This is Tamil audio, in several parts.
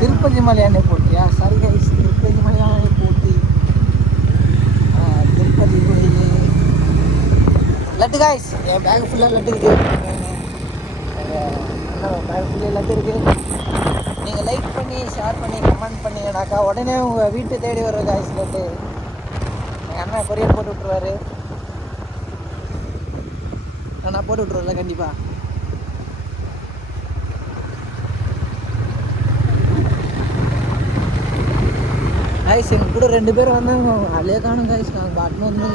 திருப்பதி மலையானை போட்டியா? சரி கைஸ், திருப்பதி மலையானை போட்டி. திருப்பதி கோயில் லட்டு கைஸ். என் பேக் ஃபுல்லாக லட்டு இருக்குது. பேக் ஃபுல்லாக லட்டு இருக்குது. நீங்கள் லைக் பண்ணி ஷேர் பண்ணி கமெண்ட் பண்ணிங்கனாக்கா உடனே உங்கள் வீட்டு தேடி வர கைஸ் லட்டு. எங்கள் அண்ணன் கொரியர் போட்டு விட்ருவாரு. நான் போட்டு விட்ருவேன்ல கண்டிப்பாக. கைஸ் எங்கள் கூட 2 பேர் வந்தாங்க. அலையே காணும் கைஸ். நாங்கள் பாட்டுன்னு வந்து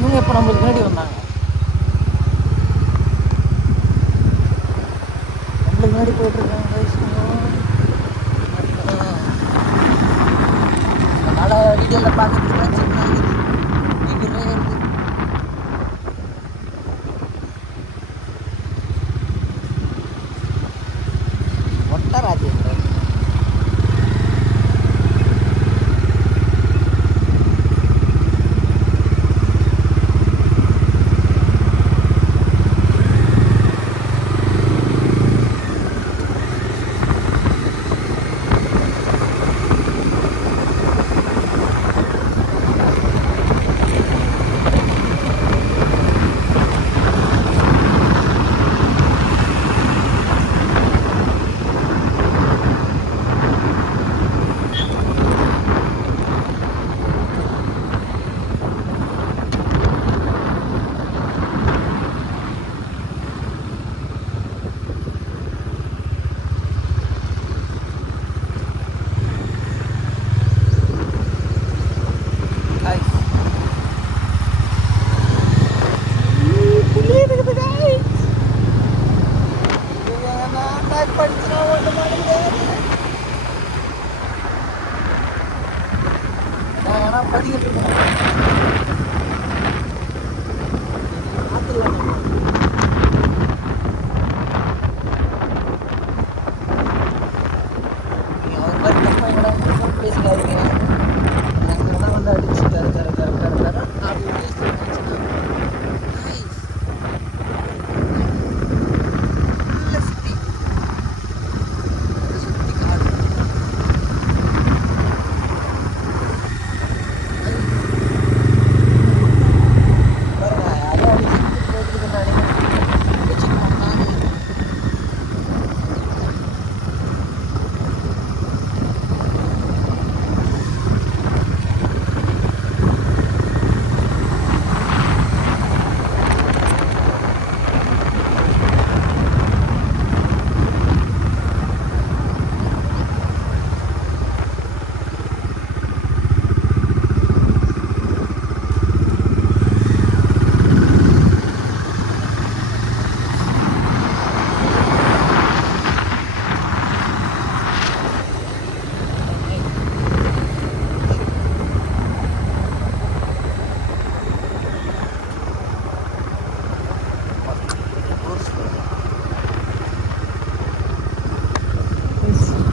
இவங்க எப்போ நம்மளுக்கு முன்னாடி வந்தாங்க. நம்மளுக்கு முன்னாடி போயிட்டுருக்காங்க. அதனால் வீடியோவில் பார்க்கறதுக்கு சின்ன இருக்குது இருக்குது. ஒட்ட ராஜேந்திரன்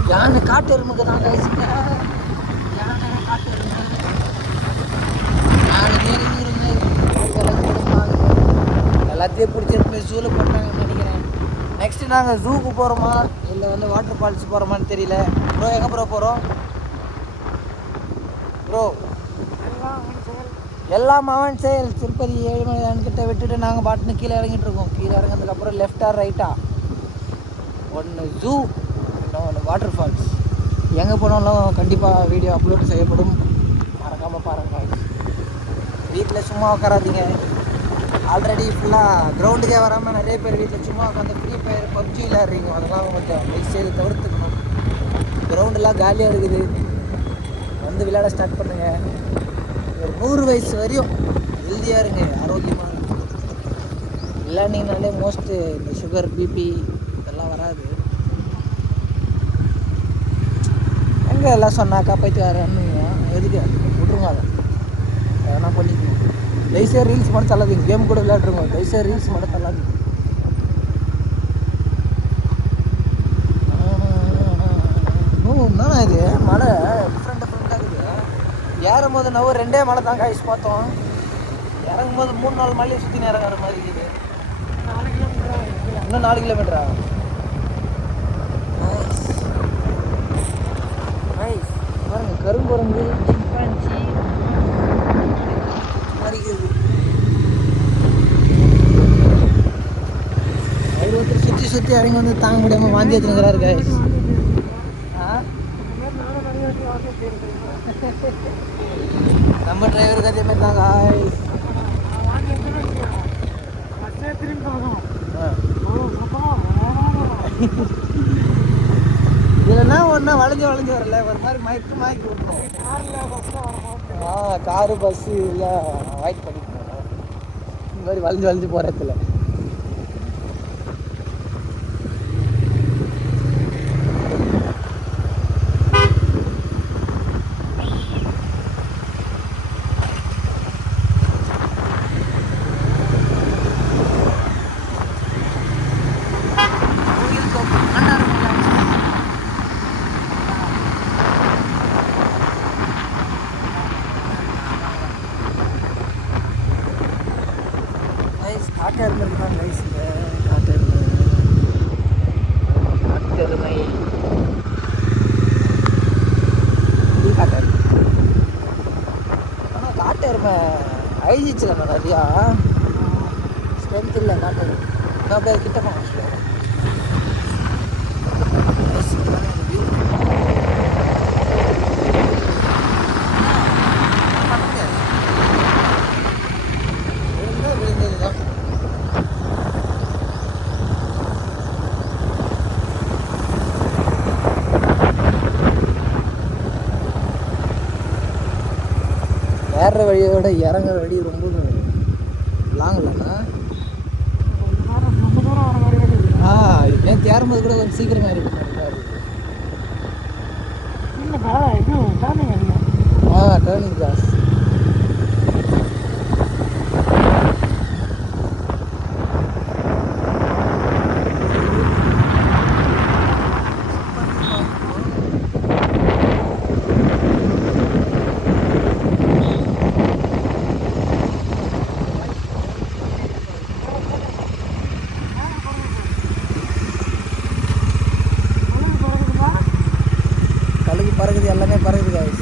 யானை காட்டு எருமுக்கு தான் கைஸுங்க. யானை காட்டு எருமை 4 பேர் எல்லாத்தையும் பிடிச்சிட்டு ஜூவில் போட்டாங்கன்னு நினைக்கிறேன். நெக்ஸ்ட்டு நாங்கள் ஜூக்கு போகிறோமா இல்லை வந்து வாட்டர் ஃபால்ஸ் போகிறோமான்னு தெரியல. ப்ரோ எங்கே ப்ரோ போகிறோம் ப்ரோ? எல்லாம் அவன் செயல். திருப்பதி ஏழுமலையான்கிட்ட விட்டுட்டு நாங்கள் பாட்டுன்னு கீழே இறங்கிட்டு இருக்கோம். கீழே இறங்கினதுக்கப்புறம் லெஃப்டா ரைட்டா ஒன்று ஜூ, இன்னொன்று வாட்டர் ஃபால்ஸ். எங்கே போனாலும் கண்டிப்பாக வீடியோ அப்லோட் செய்யப்படும். மறக்காமல் பாருங்கள். வீட்டில் சும்மா உட்காராதீங்க. ஆல்ரெடி ஃபுல்லாக கிரவுண்டுக்கே வராமல் நிறைய பேர் வீட்டில் சும்மா உட்காந்து ஃப்ரீ ஃபயர் பப்ஜி விளையாடுறீங்க. அதெல்லாம் கொஞ்சம் செய்து தவிர்த்துக்கணும். கிரவுண்டெல்லாம் காலியாக இருக்குது. வந்து விளையாட ஸ்டார்ட் பண்ணுங்கள். ஒரு 100 வயசு வரையும் ஹெல்த்தியாக இருங்க, ஆரோக்கியமாக இருங்க. விளையாண்டிங்கனாலே மோஸ்ட்டு இந்த சுகர் பிபி இதெல்லாம் வராது. எதுக்கு எல்லாம் சொன்னாக்கா போய்த்து வரேன்னு எதுக்கு விட்ருங்க அதை எதனா பண்ணிக்கணும். தயவுசெய்து ரீல்ஸ் மட்டும் தள்ளாதீங்க. கேம் கூட விளையாடுறோங்க, தயவுசெய்து ரீல்ஸ் மட்டும் தள்ளாதீங்க. என்னண்ணா இது மலை டிஃப்ரெண்ட்டாக இருக்குது. ஏறும் போது நம்ம 2 மலை தான் காய்ச்சி பார்த்தோம். இறங்கும் போது 3-4 மலையை சுற்றி இறங்குற மாதிரி இருக்குது. இன்னும் 4 கிலோமீட்டரா? பாருங்க கருங்குரங்கு சிம்பான்சி மாதிரி அவர் ஒருத்தர் சுற்றி இறங்கி வந்து தாங்க முடியாமல் வாந்தி எடுத்துக்கிறாரு கைஸ். நம்ம டிரைவருக்கு அதே மாதிரி தான் காய்ஸ். இல்லைன்னா ஒன்றா வளைஞ்சு வரல, ஒரு மாதிரி மயக்கி விட்டுரும். காரு பஸ்ஸு இல்லை அவாய்ட் பண்ணிக்கணும். இந்த மாதிரி வளைஞ்சு போகிறதுல காட்டெருமை தான் கைஸ். காட்டெருமை ஆனால் காட்டெருமை அழிச்சிச்சுல நிறையா ஸ்ட்ரென்த் இல்லை காட்டெருமை. நான் அப்படியே கிட்ட போனேன். ஏறுற வழியோட இறங்குற வழி ரொம்ப லாங் இல்லைண்ணா. நேற்று ஏறும்போது கூட கொஞ்சம் சீக்கிரமாக இருக்கும். டேர்னிங் கிளாஸ் பறகுது, எல்லாமே பறகுது கைஸ்.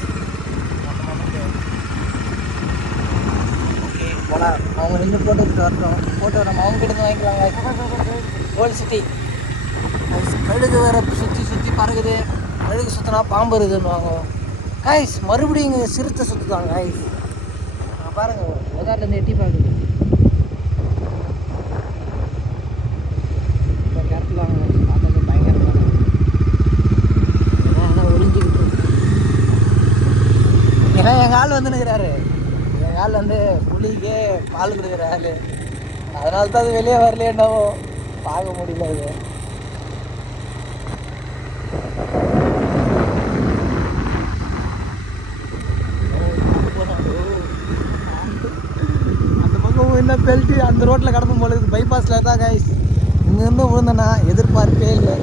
ஓகே போகலாம். அவங்க நின்று ஃபோட்டோ எடுத்து வரட்டும். ஃபோட்டோ நம்ம அவங்க கிட்ட வாங்கிக்கலாம் கைஸ். ஓல்டு சிட்டி கழுகு வேறு சுற்றி பறகுது. கழுகு சுற்றினா பாம்பு இருக்குதுன்னு வாங்க கைஸ். மறுபடியும் இங்கே சிறுத்தை சுற்றுதாங்க கைஸ். பாருங்கள் வெதார்லேருந்து எட்டி பார்க்குது. கேர்ஃபுல் வாங்க பார்த்தது பயங்கரமாக ஒளிஞ்சிக்கிட்டு. ஏன்னா எங்கள் ஆள் வந்து நிற்கிறாரு. எங்கள் ஆள் வந்து புலிக்கு பால் கொடுக்குற ஆள். அதனால தான் அது வெளியே வரலையேன்னாவோ பார்க்க முடியல. அது அந்த பக்கம் என்ன பெல்ட்டு அந்த ரோட்டில் கிடக்கும் போல இருக்குது. பைபாஸில் தான் கைஸ். இங்கேருந்து விழுந்தேன்னா எதிர்பார்ப்பே இல்லை.